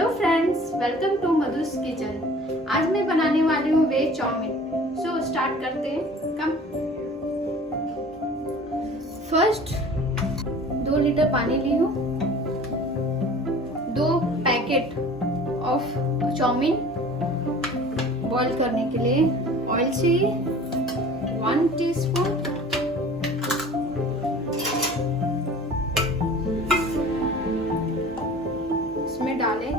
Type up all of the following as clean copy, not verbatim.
Hello friends, welcome to Madhu's kitchen. आज मैं बनाने वाली हूँ वेज चाउमीन। सो स्टार्ट करते हैं। कम फर्स्ट 2 लीटर पानी ली हूँ। 2 पैकेट ऑफ चाउमीन बॉईल करने के लिए ऑयल चाहिए। 1 टीस्पून इसमें डालें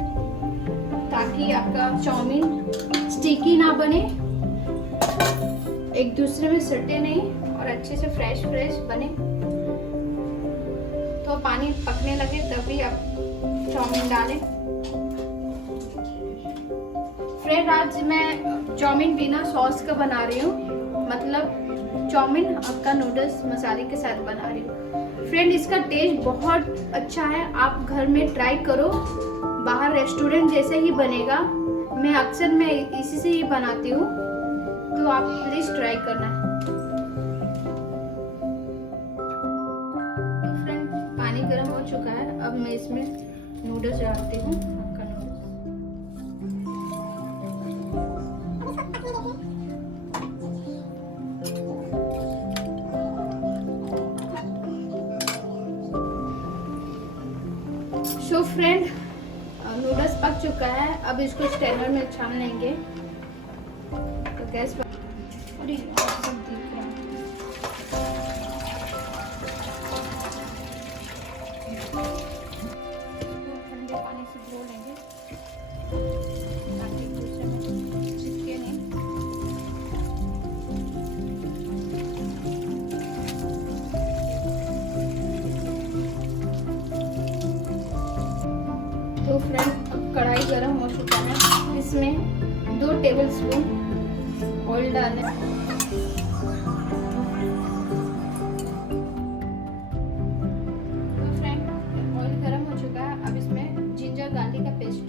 ताकि आपका चाउमीन स्टिकी ना बने, एक दूसरे में सटे नहीं और अच्छे से फ्रेश बने। तो पानी पकने लगे तभी आप चाउमीन डालें। फ्रेंड, आज मैं चाउमीन बिना सॉस का बना रही हूँ, मतलब चाउमीन आपका नूडल्स मसाले के साथ बना रही हूँ। फ्रेंड, इसका टेस्ट बहुत अच्छा है, आप घर में ट्राई करो। बाहर रेस्टोरेंट जैसे ही बनेगा। मैं अक्सर इसी से ही बनाती हूँ, तो आप प्लीज ट्राई करना। तो फ्रेंड, पानी गर्म हो चुका है। अब मैं इसमें नूडल्स डालती हूँ। आपका नूडल्स। सो फ्रेंड, नूडल्स पक चुका है। अब इसको स्ट्रेनर में छान लेंगे। तो गैस पर ठंडे पानी से धो लेंगे ताकि दूसरे में चिपके नहीं। तो फ्रेंड, अब कढ़ाई गरम हो चुका है। इसमें 2 टेबलस्पून ऑयल डालें। तो फ्रेंड, ऑयल गरम हो चुका है। अब इसमें जिंजर गार्लिक का पेस्ट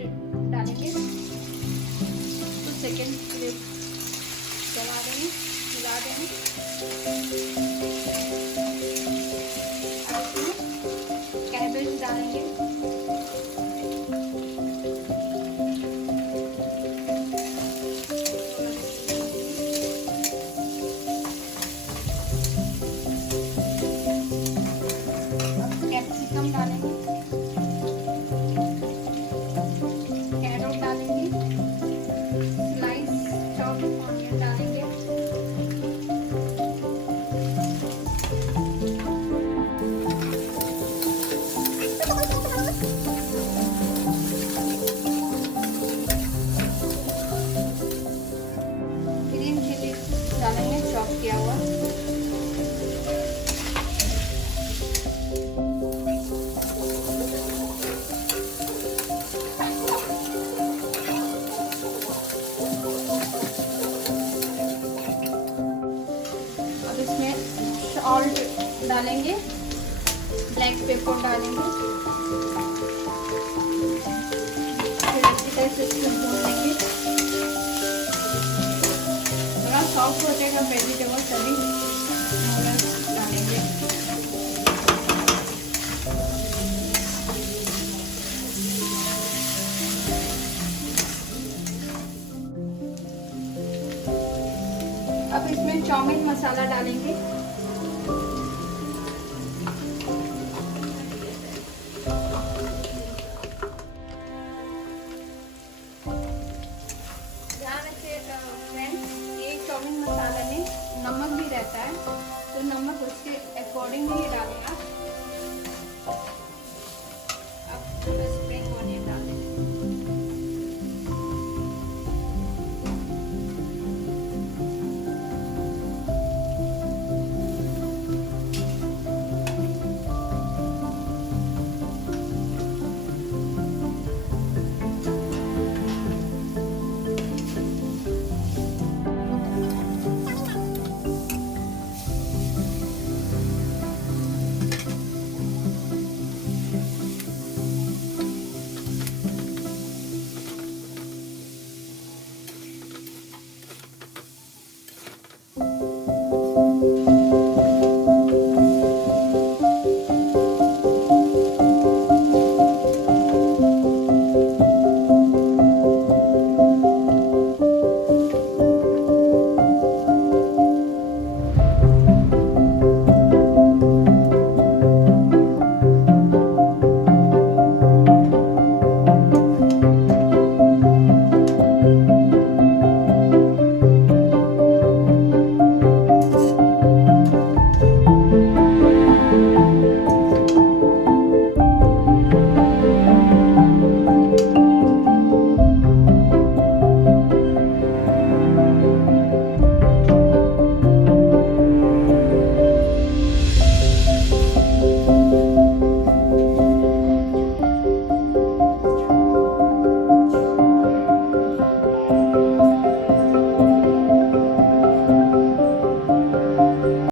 डालेंगे। कुछ सेकेंड के लिए चला देंगे, मिला देंगे। अब इसमें कैबेज डालेंगे। कैप्सिकम डालेंगे, कैरेट डालेंगे, स्लाइस चॉप्ड ऑनियन डालेंगे। ग्रीन चिली डालेंगे, चॉप किया हुआ। इसमें सॉल्ट डालेंगे, ब्लैक पेपर डालेंगे। फिर अच्छी तरह से इसको भून लेंगे। थोड़ा सॉफ्ट हो जाएगा वेजिटेबल, तभी नूडल्स डालेंगे। अब इसमें चाउमीन मसाला डालेंगे। ध्यान रखिए फ्रेंड्स, ये चाउमीन मसाला में नमक भी रहता है, तो नमक उसके अकॉर्डिंग ही डालें आप।